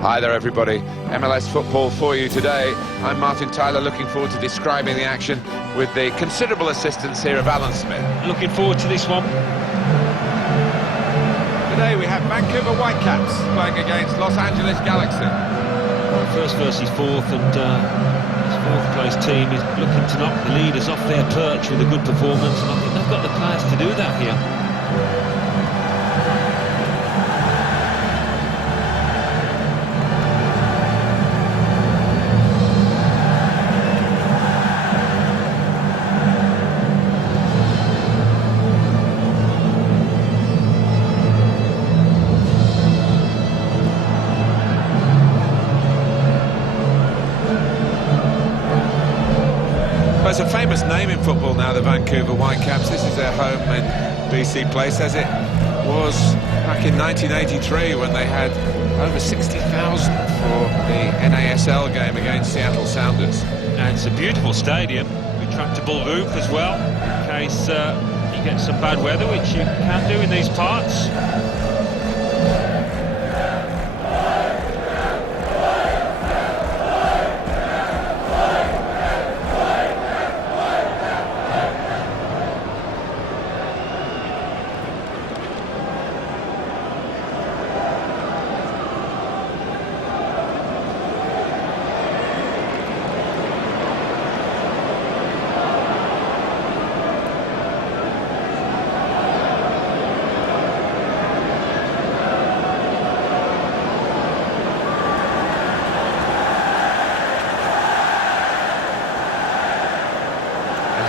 Hi there everybody, MLS football for you today. I'm Martin Tyler, looking forward to describing the action with the considerable assistance here of Alan Smith. Looking forward to this one. Today we have Vancouver Whitecaps playing against Los Angeles Galaxy. First versus fourth, and this fourth place team is looking to knock the leaders off their perch with a good performance, and I think they've got the players to do that here. It's a famous name in football now, the Vancouver Whitecaps. This is their home in BC Place, as it was back in 1983 when they had over 60,000 for the NASL game against Seattle Sounders. And it's a beautiful stadium, retractable roof as well, in case you get some bad weather, which you can do in these parts.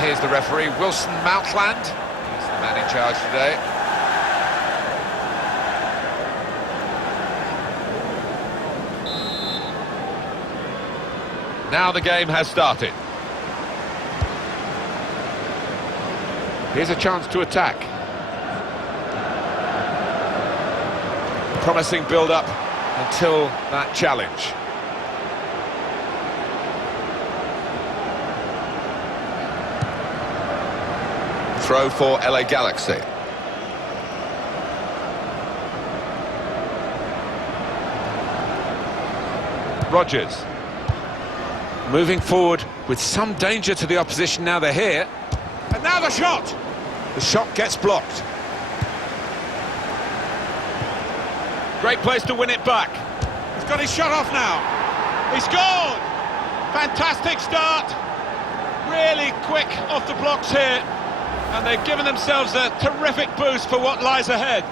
Here's the referee, Wilson Mountland. He's the man in charge today. Now the game has started. Here's a chance to attack. Promising build-up until that challenge. Throw for LA Galaxy. Rogers. Moving forward with some danger to the opposition now they're here. And now the shot! The shot gets blocked. Great place to win it back. He's got his shot off now. He scored! Fantastic start. Really quick off the blocks here. And they've given themselves a terrific boost for what lies ahead.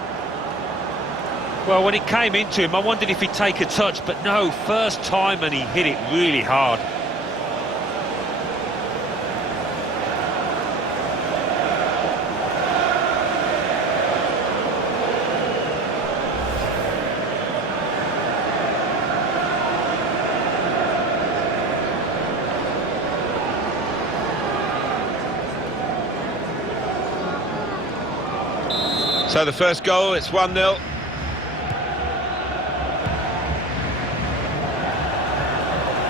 Well, when it came into him, I wondered if he'd take a touch, but no, first time and he hit it really hard. So the first goal, it's 1-0.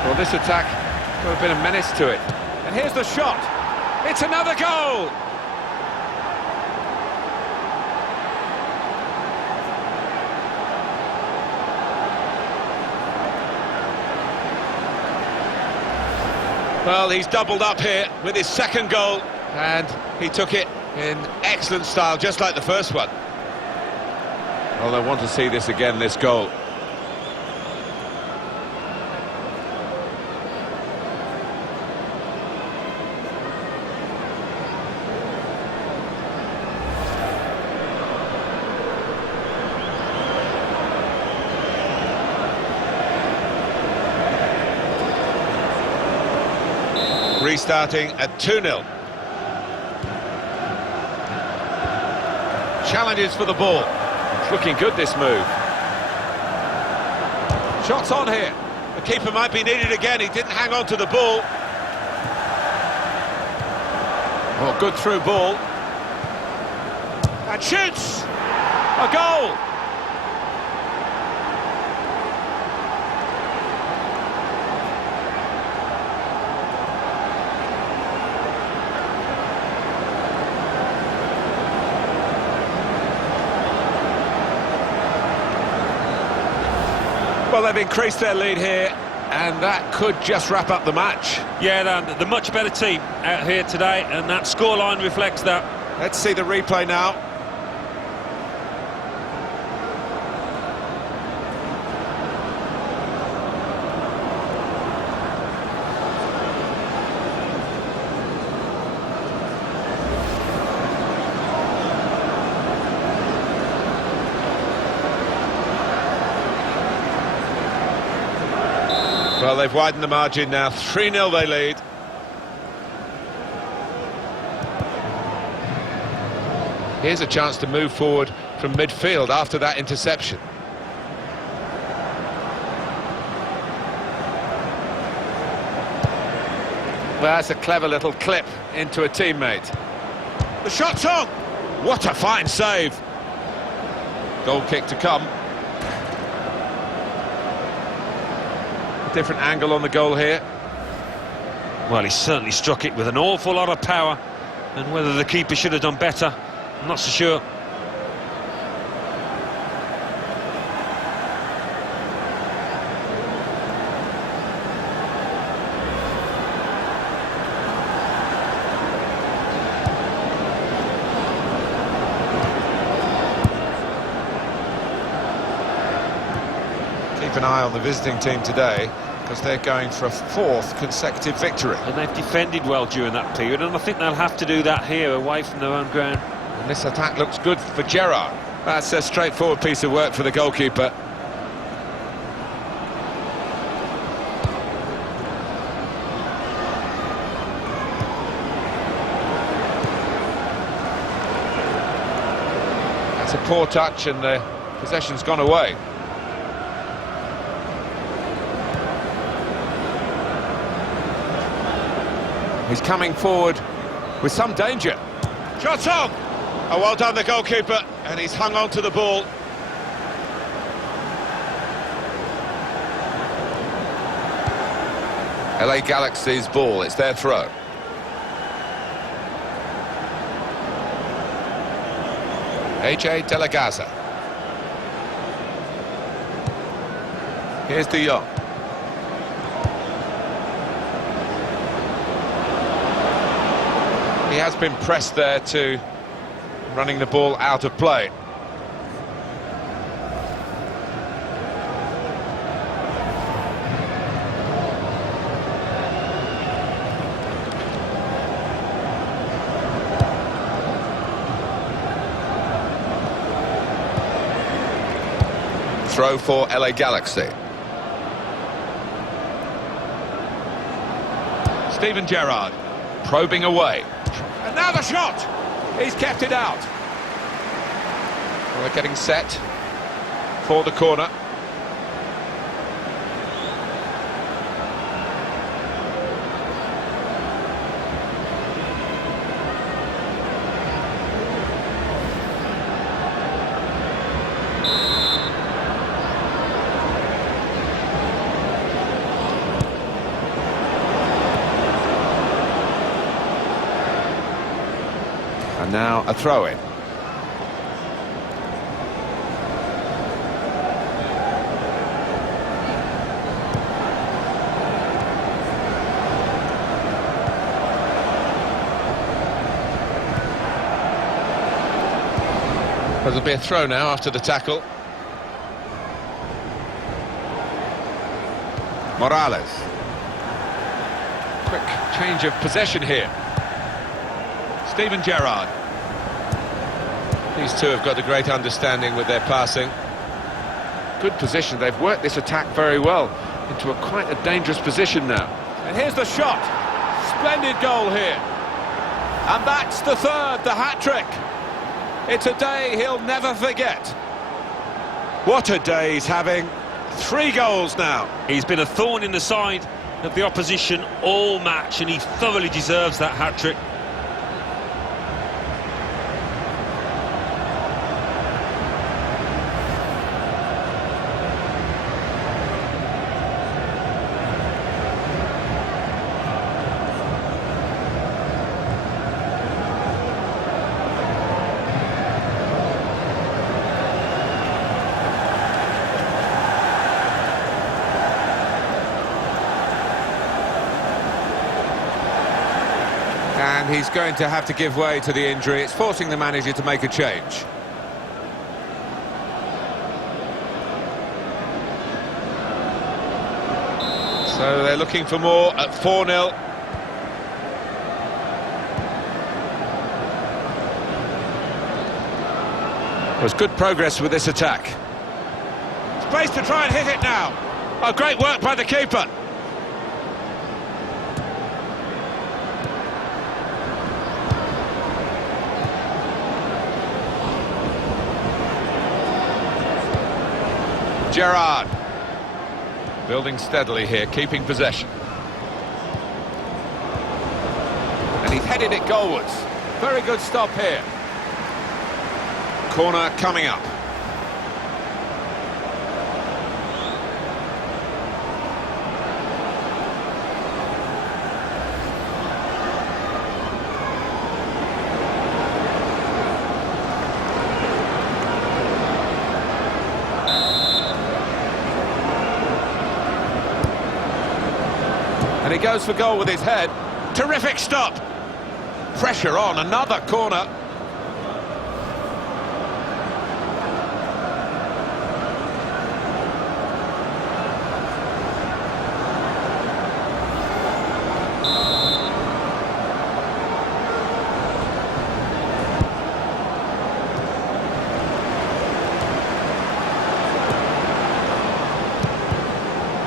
Well, this attack got a bit of menace to it. And here's the shot. It's another goal! Well, he's doubled up here with his second goal, and he took it in excellent style, just like the first one. Well, I want to see this again, this goal. Restarting at 2-0. Challenges for the ball. It's looking good, this move. Shots on here. The keeper might be needed again. He didn't hang on to the ball. Oh, good through ball. And shoots! A goal! Well, they've increased their lead here, and that could just wrap up the match. Yeah, the much better team out here today, and that scoreline reflects that. Let's see the replay now. Well, they've widened the margin now. 3-0 they lead. Here's a chance to move forward from midfield after that interception. Well, that's a clever little clip into a teammate. The shot's on! What a fine save! Goal kick to come. Different angle on the goal here. Well, he certainly struck it with an awful lot of power, and whether the keeper should have done better, I'm not so sure. Keep an eye on the visiting team today, because they're going for a 4th consecutive victory. And they've defended well during that period, and I think they'll have to do that here, away from their own ground. And this attack looks good for Gerrard. That's a straightforward piece of work for the goalkeeper. That's a poor touch, and the possession's gone away. He's coming forward with some danger. Shot on! Oh, well done, the goalkeeper, and he's hung on to the ball. LA Galaxy's ball, it's their throw. AJ De La Gaza. Here's De Jong. He has been pressed there to running the ball out of play. Throw for LA Galaxy. Steven Gerrard probing away. And now the shot! He's kept it out. Well, they're getting set for the corner. And now a throw-in. There'll be a throw now after the tackle. Morales. Quick change of possession here. Steven Gerrard. These two have got a great understanding with their passing. Good position. They've worked this attack very well into quite a dangerous position now. And here's the shot. Splendid goal here. And that's the third, the hat-trick. It's a day he'll never forget. What a day he's having. 3 goals now. He's been a thorn in the side of the opposition all match, and he thoroughly deserves that hat-trick. And he's going to have to give way to the injury. It's forcing the manager to make a change. So they're looking for more at 4-0. There's good progress with this attack. Space to try and hit it now. Oh, great work by the keeper. Gerrard. Building steadily here, keeping possession. And he's headed it goalwards. Very good stop here. Corner coming up. And he goes for goal with his head. Terrific stop. Pressure on, another corner.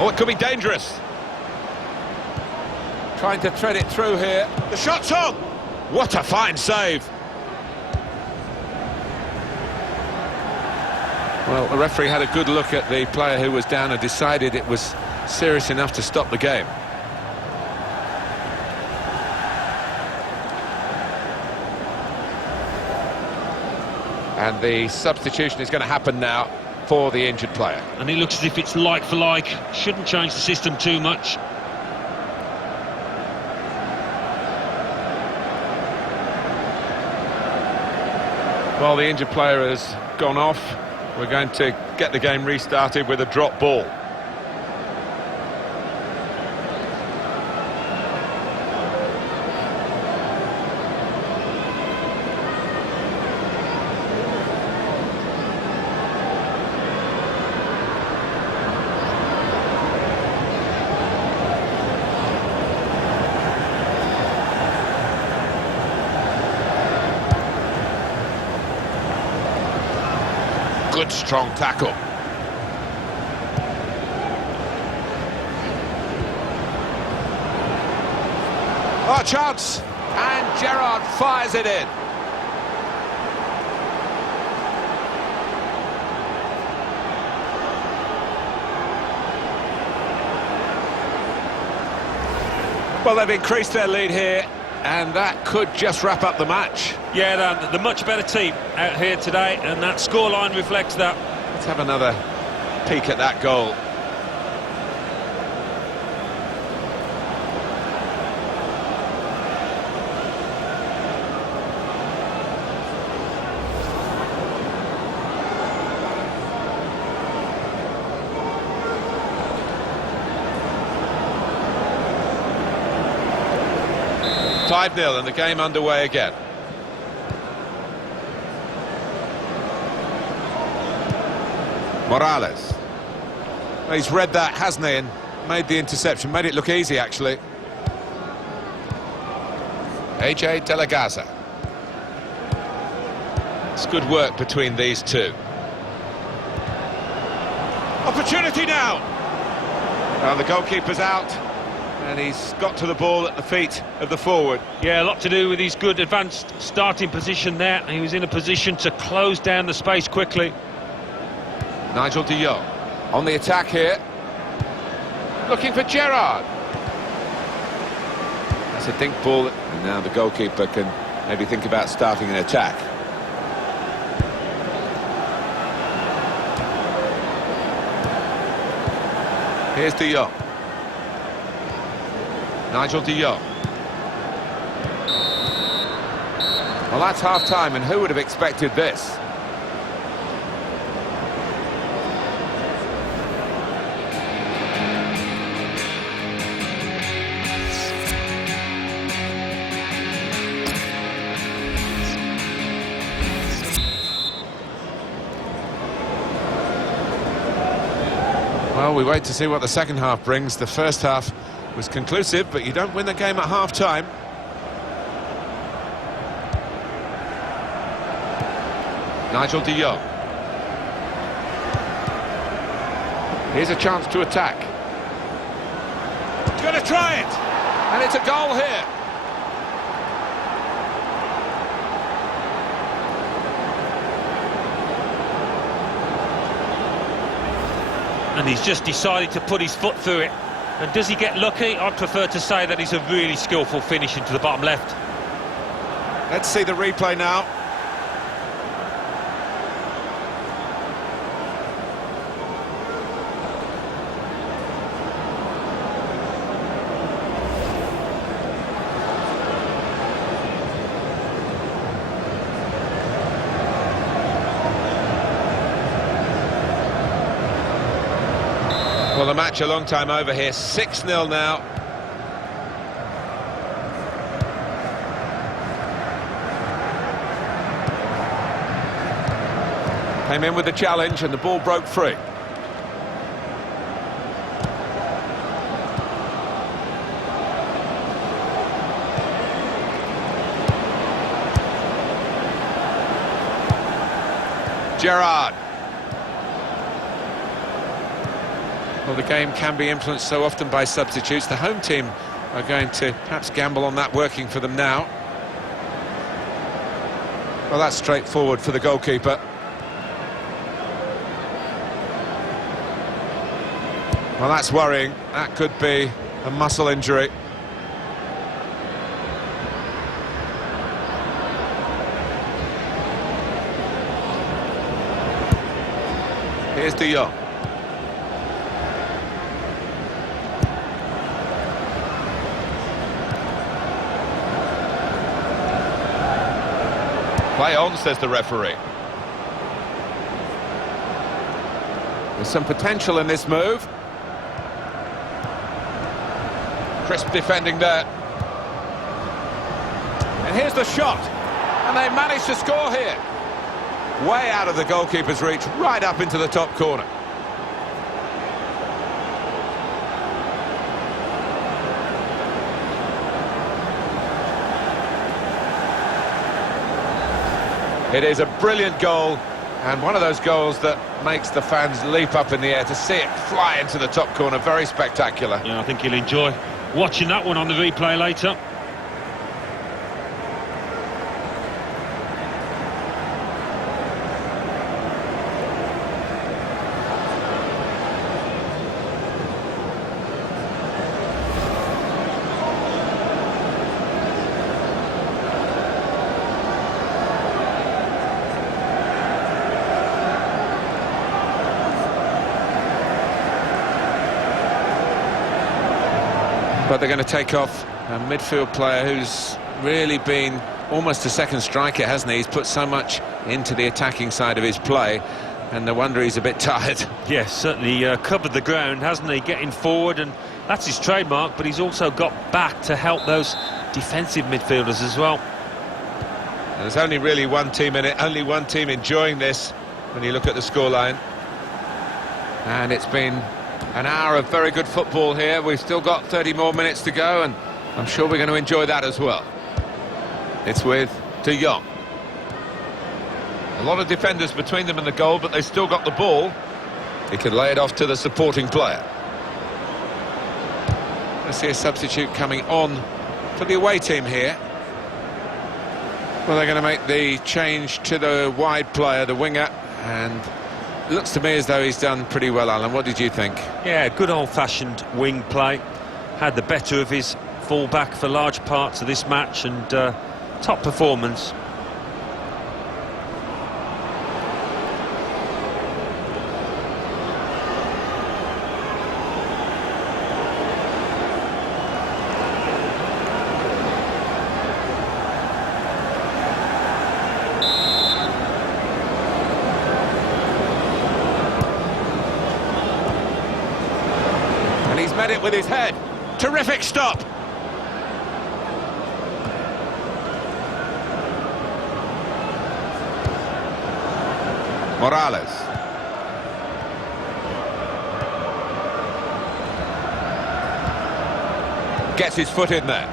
Oh, it could be dangerous. Trying to thread it through here. The shot's on! What a fine save! Well, the referee had a good look at the player who was down and decided it was serious enough to stop the game. And the substitution is going to happen now for the injured player. And it looks as if it's like for like. Shouldn't change the system too much. Well, the injured player has gone off. We're going to get the game restarted with a drop ball. Good strong tackle. Oh, chance! And Gerrard fires it in. Well, they've increased their lead here, and that could just wrap up the match. Yeah, the much better team out here today, and that scoreline reflects that. Let's have another peek at that goal. (5-0) and the game underway again. Morales. Well, he's read that, hasn't he, and made the interception. Made it look easy, actually. AJ De La Gaza. It's good work between these two. Opportunity now! Well, the goalkeeper's out, and he's got to the ball at the feet of the forward. Yeah, a lot to do with his good advanced starting position there. He was in a position to close down the space quickly. Nigel de Jong on the attack here. Looking for Gerrard. That's a dink ball, and now the goalkeeper can maybe think about starting an attack. Here's de Jong. Nigel de Jong. Well, that's half-time, and who would have expected this? Well, we wait to see what the second half brings. The first half was conclusive, but you don't win the game at half-time. Nigel de Jong. Here's a chance to attack. Going to try it! And it's a goal here. And he's just decided to put his foot through it. And does he get lucky? I'd prefer to say that he's a really skillful finish into the bottom left. Let's see the replay now. Well, the match a long time over here, 6-0 now. Came in with the challenge and the ball broke free. Gerrard. Well, the game can be influenced so often by substitutes. The home team are going to perhaps gamble on that working for them now. Well, that's straightforward for the goalkeeper. Well, that's worrying. That could be a muscle injury. Here's de Jong. Play on, says the referee. There's some potential in this move. Crisp defending there. And here's the shot. And they managed to score here. Way out of the goalkeeper's reach, right up into the top corner. It is a brilliant goal, and one of those goals that makes the fans leap up in the air to see it fly into the top corner. Very spectacular. Yeah, I think you'll enjoy watching that one on the replay later. But they're going to take off a midfield player who's really been almost a second striker, hasn't he? He's put so much into the attacking side of his play, and no wonder he's a bit tired. Yes, certainly covered the ground, hasn't he? Getting forward, and that's his trademark, but he's also got back to help those defensive midfielders as well. And there's only really one team in it, only one team enjoying this when you look at the scoreline. And it's been an hour of very good football here. We've still got 30 more minutes to go, and I'm sure we're going to enjoy that as well. It's with de Jong. A lot of defenders between them and the goal, but they still got the ball. He can lay it off to the supporting player. I see a substitute coming on for the away team here. Well, they're going to make the change to the wide player, the winger, and it looks to me as though he's done pretty well, Alan. What did you think? Yeah, good old-fashioned wing play. Had the better of his full-back for large parts of this match, and top performance. He's met it with his head. Terrific stop. Morales. Gets his foot in there.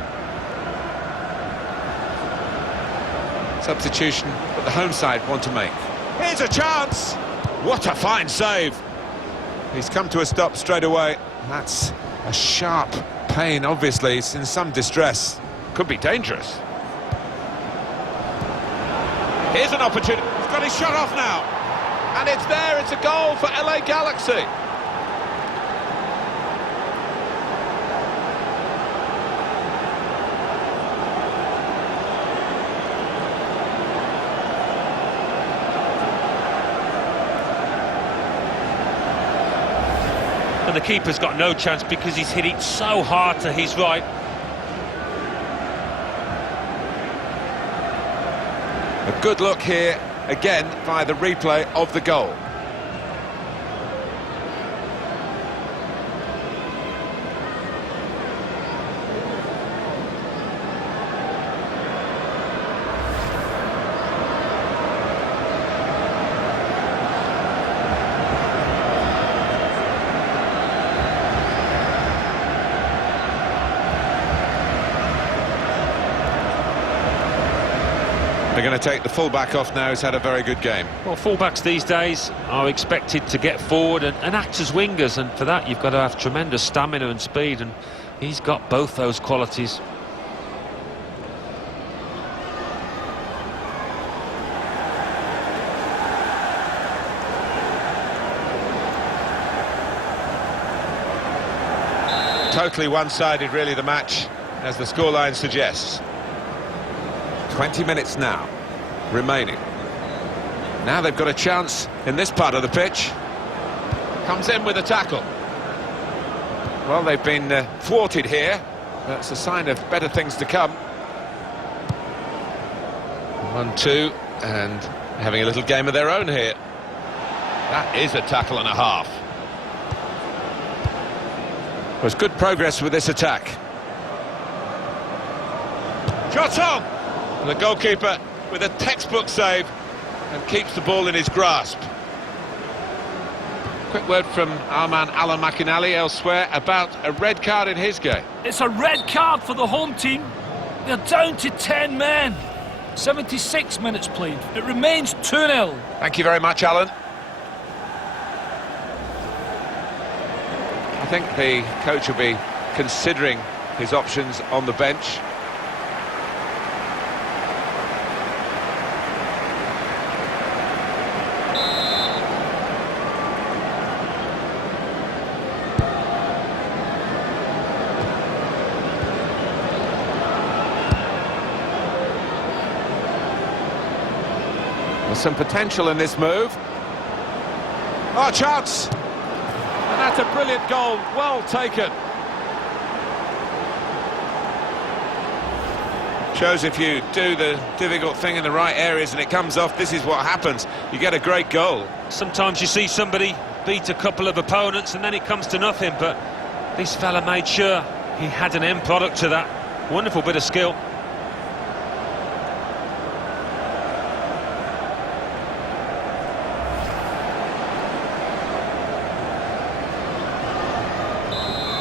Substitution that the home side want to make. Here's a chance! What a fine save! He's come to a stop straight away. That's a sharp pain, obviously. He's in some distress. Could be dangerous. Here's an opportunity. He's got his shot off now. And it's there. It's a goal for LA Galaxy. And the keeper's got no chance because he's hit it so hard to his right. A good look here, again, via the replay of the goal. They're going to take the full-back off now. He's had a very good game. Well, full-backs these days are expected to get forward and act as wingers, and for that you've got to have tremendous stamina and speed, and he's got both those qualities. Totally one-sided, really, the match, as the scoreline suggests. 20 minutes now remaining. Now they've got a chance in this part of the pitch. Comes in with a tackle. Well, they've been thwarted here. That's a sign of better things to come. 1-2, and having a little game of their own here. That is a tackle and a half. There's good progress with this attack. Shot on! And the goalkeeper with a textbook save and keeps the ball in his grasp. Quick word from our man Alan McInally elsewhere about a red card in his game. It's a red card for the home team. They're down to 10 men. 76 minutes played. It remains 2-0. Thank you very much, Alan. I think the coach will be considering his options on the bench. There's some potential in this move. Oh, chance! And that's a brilliant goal, well taken. Shows if you do the difficult thing in the right areas and it comes off, this is what happens. You get a great goal. Sometimes you see somebody beat a couple of opponents and then it comes to nothing, but this fella made sure he had an end product to that. Wonderful bit of skill.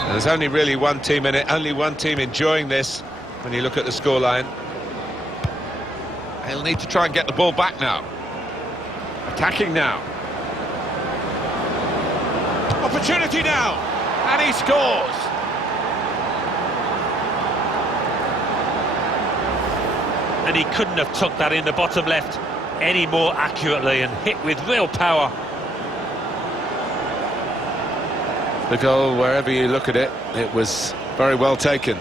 There's only really one team in it, only one team enjoying this when you look at the scoreline. He'll need to try and get the ball back now. Attacking now. Opportunity now, and he scores. And he couldn't have tucked that in the bottom left any more accurately and hit with real power. The goal, wherever you look at it, it was very well taken.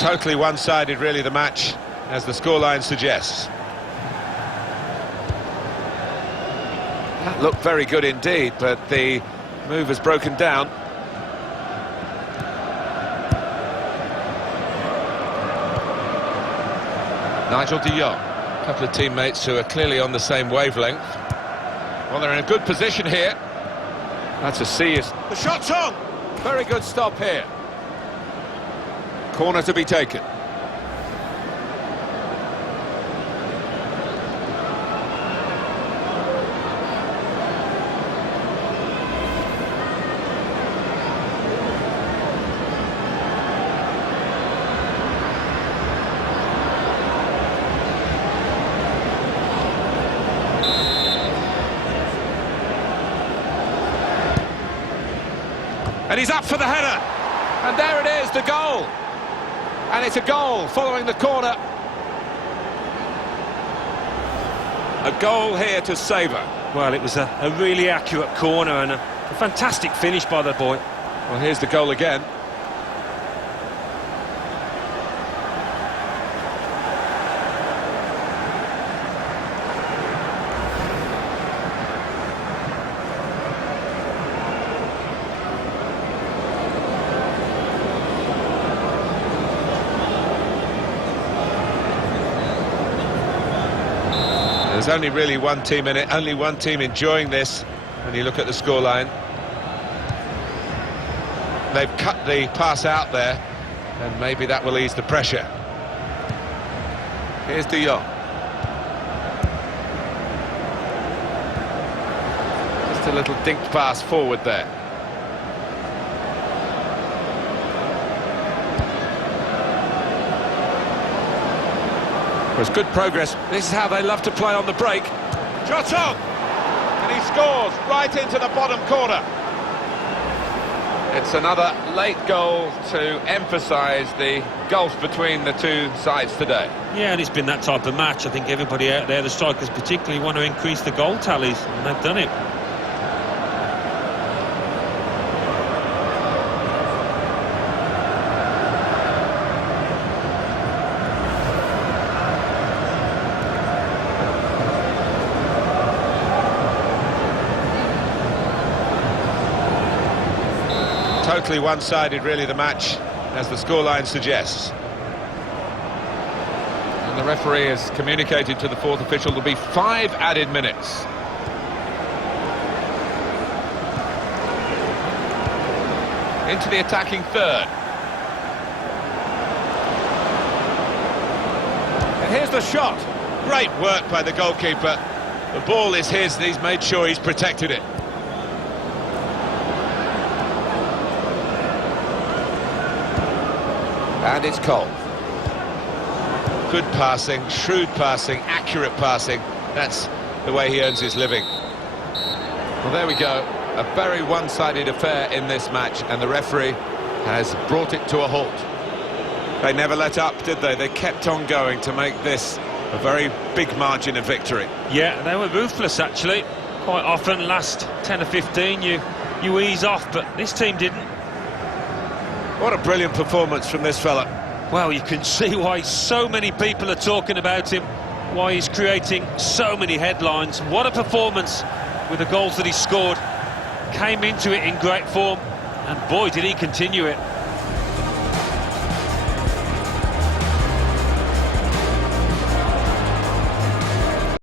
Totally one-sided, really, the match, as the scoreline suggests. That looked very good indeed, but the move has broken down. Nigel de Jong, a couple of teammates who are clearly on the same wavelength. Well, they're in a good position here. That's a serious... The shot's on! Very good stop here. Corner to be taken. And he's up for the header. And there it is, the goal. And it's a goal following the corner. A goal here to savour. Well, it was a really accurate corner and a fantastic finish by the boy. Well, here's the goal again. There's only really one team in it, only one team enjoying this when you look at the scoreline. They've cut the pass out there, and maybe that will ease the pressure. Here's De Jong. Just a little dinked pass forward there. It was good progress. This is how they love to play on the break. Shot on! And he scores right into the bottom corner. It's another late goal to emphasise the gulf between the two sides today. Yeah, and it's been that type of match. I think everybody out there, the strikers particularly, want to increase the goal tallies, and they've done it. Totally one-sided, really, the match, as the scoreline suggests. And the referee has communicated to the fourth official there'll be 5 added minutes. Into the attacking third. And here's the shot. Great work by the goalkeeper. The ball is his, and he's made sure he's protected it. And it's Cole. Good passing, shrewd passing, accurate passing. That's the way he earns his living. Well, there we go. A very one-sided affair in this match, and the referee has brought it to a halt. They never let up, did they? They kept on going to make this a very big margin of victory. Yeah, they were ruthless, actually. Quite often, last 10 or 15, you ease off, but this team didn't. What a brilliant performance from this fella. Well, you can see why so many people are talking about him, why he's creating so many headlines. What a performance with the goals that he scored. Came into it in great form, and boy, did he continue it.